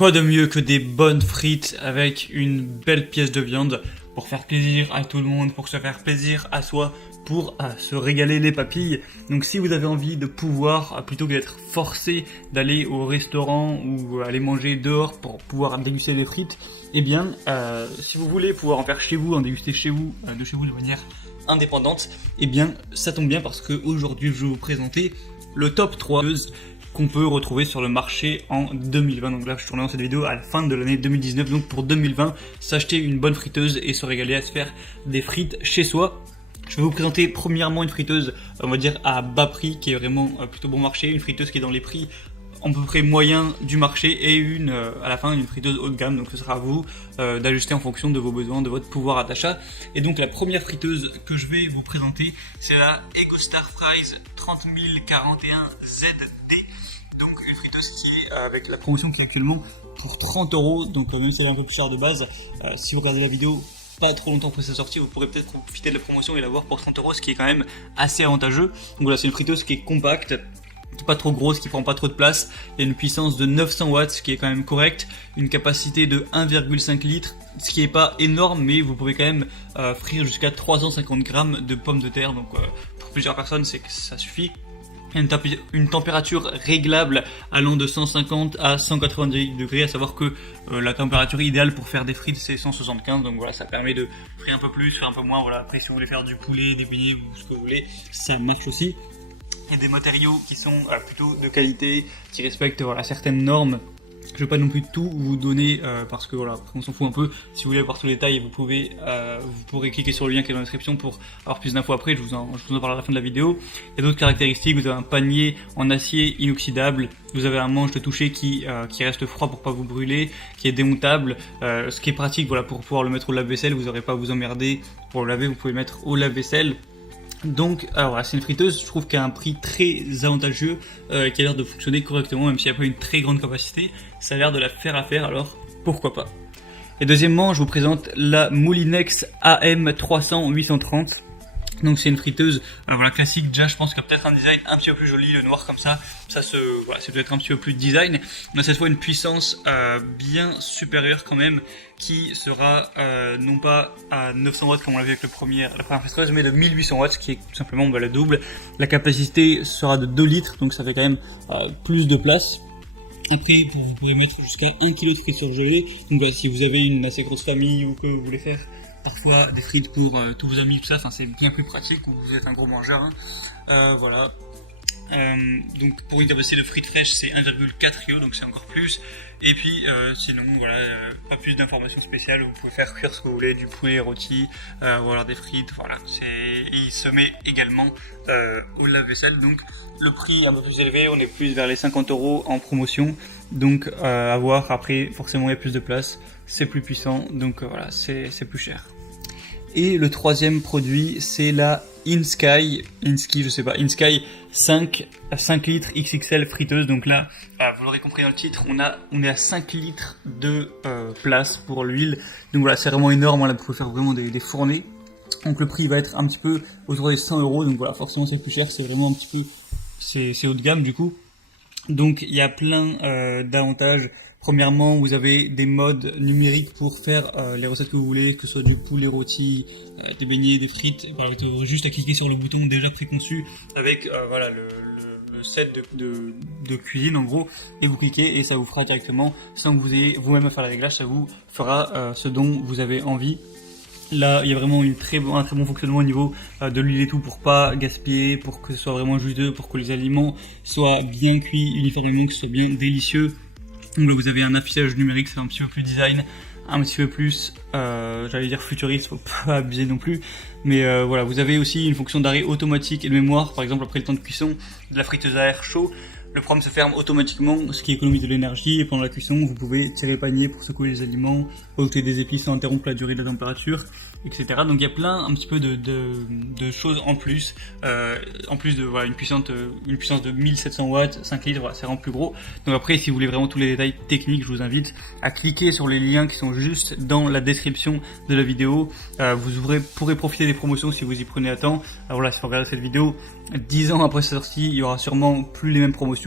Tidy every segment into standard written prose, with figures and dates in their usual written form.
Quoi de mieux que des bonnes frites avec une belle pièce de viande pour faire plaisir à tout le monde, pour se faire plaisir à soi, pour se régaler les papilles. Donc si vous avez envie de pouvoir, plutôt que d'être forcé d'aller au restaurant ou aller manger dehors pour pouvoir déguster des frites, eh bien, si vous voulez pouvoir en faire chez vous, en déguster chez vous, de chez vous de manière indépendante, eh bien, ça tombe bien parce qu'aujourd'hui, je vais vous présenter le top 3 qu'on peut retrouver sur le marché en 2020. Donc là, je tourne dans cette vidéo à la fin de l'année 2019. Donc pour 2020, s'acheter une bonne friteuse et se régaler à se faire des frites chez soi. Je vais vous présenter premièrement une friteuse, on va dire à bas prix, qui est vraiment plutôt bon marché. Une friteuse qui est dans les prix à peu près moyen du marché et à la fin une friteuse haut de gamme. Donc ce sera à vous d'ajuster en fonction de vos besoins, de votre pouvoir d'achat. Et donc la première friteuse que je vais vous présenter, c'est la EcoStar Fries 30041 ZD. Donc une friteuse qui est avec la promotion qui est actuellement pour 30 €. Donc même si elle est un peu plus chère de base, si vous regardez la vidéo pas trop longtemps après sa sortie, vous pourrez peut-être profiter de la promotion et l'avoir pour 30 €, ce qui est quand même assez avantageux. Donc voilà, c'est une friteuse qui est compacte, qui est pas trop grosse, qui prend pas trop de place. Il y a une puissance de 900 watts, ce qui est quand même correct. Une capacité de 1,5 litres, ce qui est pas énorme, mais vous pouvez quand même frire jusqu'à 350 grammes de pommes de terre. Donc pour plusieurs personnes, c'est que ça suffit. Une température réglable allant de 150 à 190 degrés, à savoir que la température idéale pour faire des frites c'est 175, donc voilà, ça permet de frire un peu plus, faire un peu moins. Voilà, après si vous voulez faire du poulet, des beignets ou ce que vous voulez, ça marche aussi. Il y a des matériaux qui sont plutôt de qualité, qui respectent certaines normes. Je vais pas non plus tout vous donner parce que voilà, on s'en fout un peu. Si vous voulez voir tous les détails, vous pourrez cliquer sur le lien qui est dans la description pour avoir plus d'infos après. Je vous en parle à la fin de la vidéo. Il y a d'autres caractéristiques. Vous avez un panier en acier inoxydable. Vous avez un manche de toucher qui reste froid pour pas vous brûler, qui est démontable. Ce qui est pratique, voilà, pour pouvoir le mettre au lave-vaisselle. Vous n'aurez pas à vous emmerder pour le laver. Vous pouvez le mettre au lave-vaisselle. Donc, alors c'est une friteuse, je trouve qu'elle a un prix très avantageux, qui a l'air de fonctionner correctement, même s'il n'y a pas une très grande capacité. Ça a l'air de la faire affaire, alors pourquoi pas. Et deuxièmement, je vous présente la Moulinex AM300-830. Donc c'est une friteuse classique. Déjà je pense qu'il y a peut-être un design un petit peu plus joli, le noir comme ça ça doit être un petit peu plus design. On a cette fois une puissance bien supérieure quand même, qui sera non pas à 900 watts comme on l'a vu avec la première friteuse, mais de 1800 watts, qui est tout simplement le double. La capacité sera de 2 litres, donc ça fait quand même plus de place. Après, vous pouvez mettre jusqu'à 1 kg de frites surgelées. Donc si vous avez une assez grosse famille ou que vous voulez faire parfois des frites pour tous vos amis, tout ça, c'est bien plus pratique, ou vous êtes un gros mangeur. Voilà. Donc pour une capacité de frites fraîches, c'est 1,4 kg, donc c'est encore plus. Et puis sinon, voilà, pas plus d'informations spéciales. Vous pouvez faire cuire ce que vous voulez, du poulet rôti, voilà, des frites. Voilà, il se met également au lave-vaisselle. Donc le prix est un peu plus élevé, on est plus vers les 50 € en promotion. Donc à voir. Après, forcément, il y a plus de place, c'est plus puissant, donc voilà, c'est plus cher. Et le troisième produit, c'est la InSky 5 litres XXL friteuse. Donc là, vous l'aurez compris dans le titre, on est à 5 litres de place pour l'huile. Donc voilà, c'est vraiment énorme, là, vous pouvez faire vraiment des fournées. Donc le prix va être un petit peu autour des 100 €, donc voilà, forcément c'est plus cher, c'est vraiment un petit peu, c'est haut de gamme du coup. Donc il y a plein d'avantages. Premièrement, vous avez des modes numériques pour faire les recettes que vous voulez, que ce soit du poulet rôti, des beignets, des frites. Voilà, vous avez juste à cliquer sur le bouton déjà préconçu avec le set de cuisine en gros, et vous cliquez et ça vous fera directement, sans que vous ayez vous-même à faire les réglages, ça vous fera ce dont vous avez envie. Là, il y a vraiment un très bon fonctionnement au niveau de l'huile et tout, pour pas gaspiller, pour que ce soit vraiment juteux, pour que les aliments soient bien cuits uniformément, que ce soit bien délicieux. Donc là, vous avez un affichage numérique, c'est un petit peu plus design, un petit peu plus, j'allais dire futuriste, faut pas abuser non plus. Mais voilà, vous avez aussi une fonction d'arrêt automatique et de mémoire, par exemple après le temps de cuisson de la friteuse à air chaud. Le programme se ferme automatiquement, ce qui économise de l'énergie, et pendant la cuisson, vous pouvez tirer le panier pour secouer les aliments, ajouter des épices sans interrompre la durée de la température, etc. Donc il y a plein un petit peu de choses en plus de voilà, une puissance de 1700 watts, 5 litres, voilà, c'est vraiment plus gros. Donc après, si vous voulez vraiment tous les détails techniques, je vous invite à cliquer sur les liens qui sont juste dans la description de la vidéo. Vous pourrez profiter des promotions si vous y prenez à temps. Alors voilà, si vous regardez cette vidéo 10 ans après sa sortie, il y aura sûrement plus les mêmes promotions.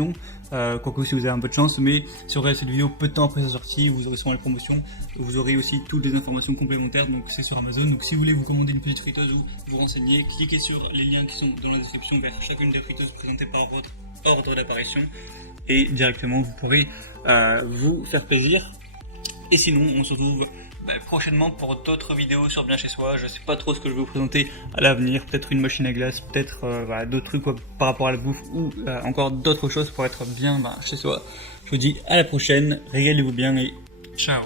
quoique si vous avez un peu de chance, mais si vous regardez cette vidéo peu de temps après sa sortie, vous aurez souvent les promotions, vous aurez aussi toutes les informations complémentaires, donc c'est sur Amazon. Donc si vous voulez vous commander une petite friteuse ou vous renseigner, cliquez sur les liens qui sont dans la description vers chacune des friteuses présentées par votre ordre d'apparition, et directement vous pourrez vous faire plaisir. Et sinon, on se retrouve prochainement pour d'autres vidéos sur Bien Chez Soi. Je sais pas trop ce que je vais vous présenter à l'avenir, peut-être une machine à glace, peut-être d'autres trucs par rapport à la bouffe, ou encore d'autres choses pour être bien chez soi. Je vous dis à la prochaine, régalez-vous bien et ciao.